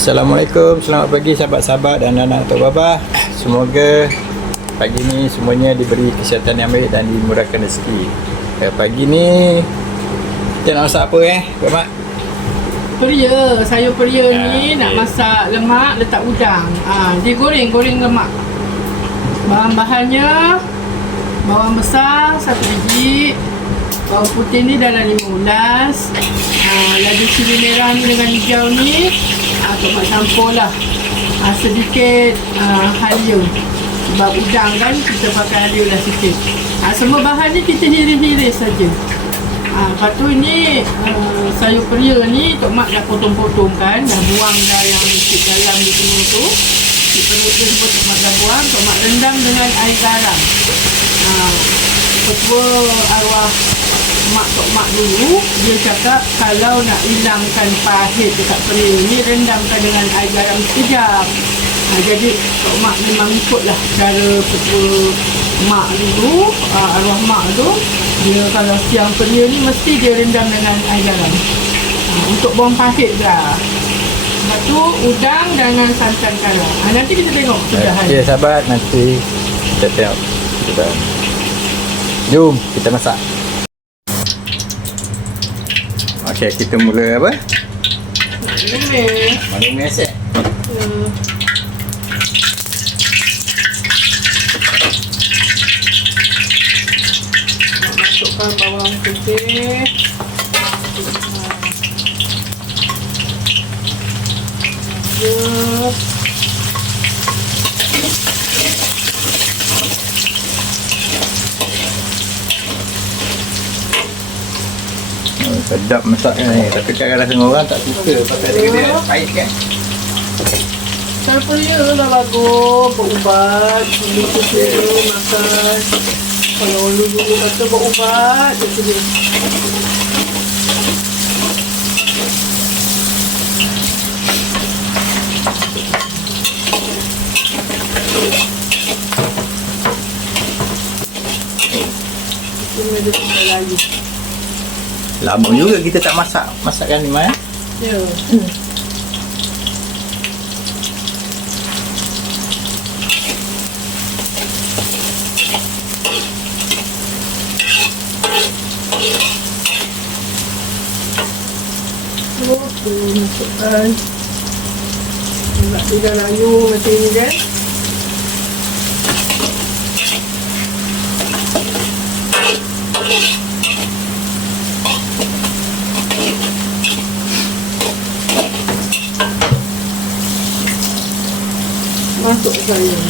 Assalamualaikum, selamat pagi sahabat-sahabat dan anak-anak Tok Babah. Semoga pagi ni semuanya diberi kesihatan yang baik dan dimurahkan rezeki. Pagi ni kita nak masak apa Mak? Peria, sayur peria ni nak masak lemak, letak udang. Dia goreng lemak. Bahan-bahannya bawang besar 1 biji, bawang putih ni dalam 5 ulas, lada cili merah ni dengan hijau ni Tok Mak campur lah. Sedikit halia, sebab udang kan kita pakai halia lah sikit. Semua bahan ni kita hiris-hiris saja. Lepas tu ni sayur peria ni Tok Mak dah potong-potong kan, dah buang dah yang sikit dalam di semua tu. Di perut tu semua Tok Mak dah buang. Tok Mak rendam dengan air garam. Ketua arwah mak Tok Mak dulu, dia cakap kalau nak hilangkan pahit dekat peria ni, rendamkan dengan air garam sekejap. Jadi Tok Mak memang ikutlah cara ketua mak dulu, arwah mak tu. Dia kalau siang peria ni mesti dia rendam dengan air garam untuk buang pahit dah. Lepas tu udang dengan santan kara. Nanti kita tengok kesudahan. Ya sahabat, nanti kita tengok kesudahan. Jom kita masak. Okey, kita mula apa? Manis. Masukkan bawang putih. Sedap masaknya ni, tapi kadang-kadang setengah orang tak suka pasal dia pahit kan. Sayur peria lah bagus, berubat. Dulu kita makan. Kalau dulu kata berubat, macam ni. Kita ada tinggal lagi. Lama juga kita tak masak masakan ni, Mak. Ya. Masukkan lidah layu macam ni kan. Masuk sayur.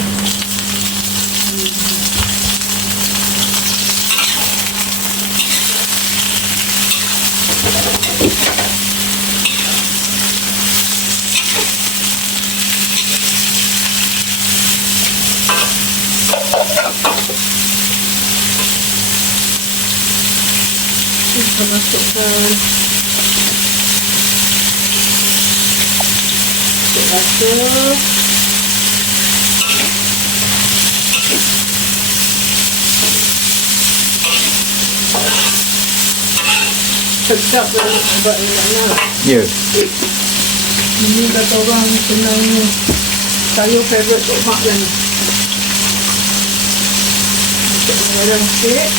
Kita masukkan rasa. Sedap lah sebab enak. Ya. Ini kata orang senangnya sayur favourite Tok Mak lah ni. Masuk garam sikit.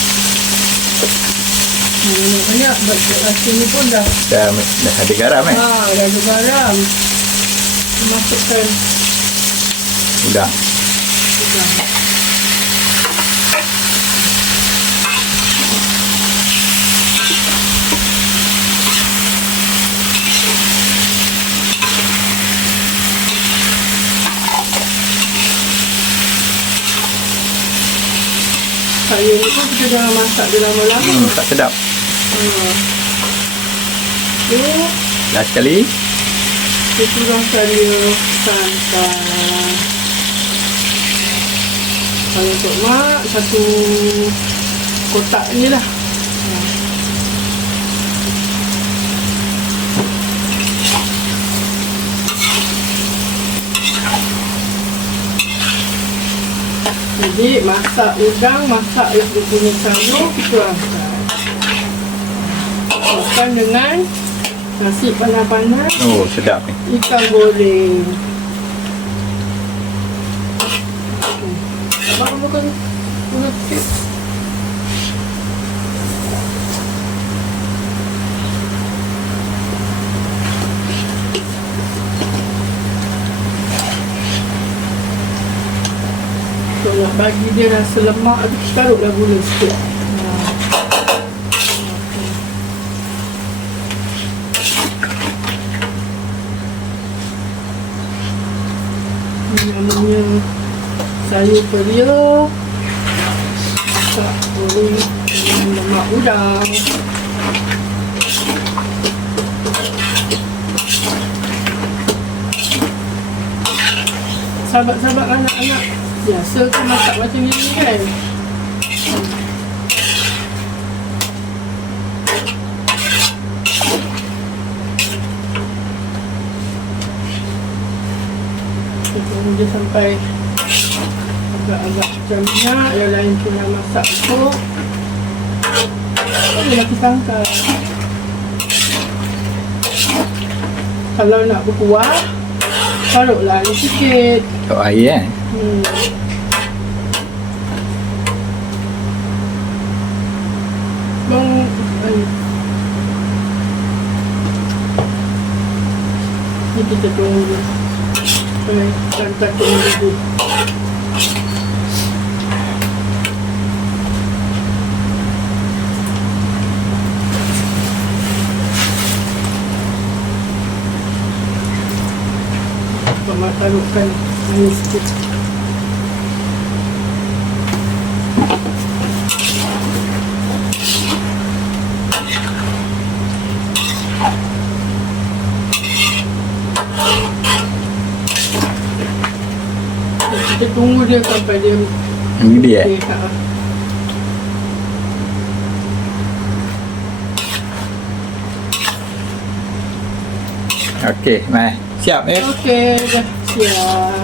Banyak rasa ni pun dah ada garam dah ada garam. Masukkan udang. Sayur ni pun kita jangan masak dia lama-lama. Tak sedap. Last sekali. Kita kurangkan dia santan. Kalau Tok Mak, 1 kotak ni lah. Jadi masak udang, masak yang dia punya sayur, kita angkat. Masukkan dengan Nasi panas-panas. Oh, sedap ni. Ikan goreng. Abang makan kulit sikit. So nak bagi dia rasa lemak tu, taruhlah gula sikit. Ini namanya sayur peria masak goreng dengan lemak udang. Sahabat-sahabat anak-anak biasa kan masak macam ni kan. Tunggu dia sampai agak-agak macam minyak. Yang lain kena masak tu. Boleh mati tangkal. Kalau nak berkuah, taruhlah air sikit. Tok air Bang, ni kita tunggu. Kan takut dulu. Mama taruhkan air sikit. Kita tunggu dia sampai dia mendidih Okey, mai. Siap Okey, dah siap.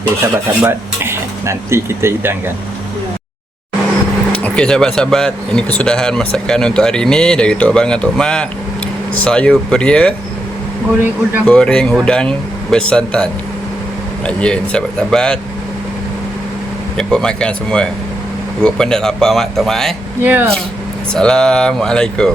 Okey, sahabat-sahabat, nanti kita hidangkan. Ya. Okey, sahabat-sahabat, ini kesudahan masakan untuk hari ini dari Tok Abang dan Tok Mak. Sayur peria goreng udang bersantan. Ya, ni sahabat-sahabat, jemput makan semua. Perut pun dah lapar Mak, Tok Mak Ya. Assalamualaikum.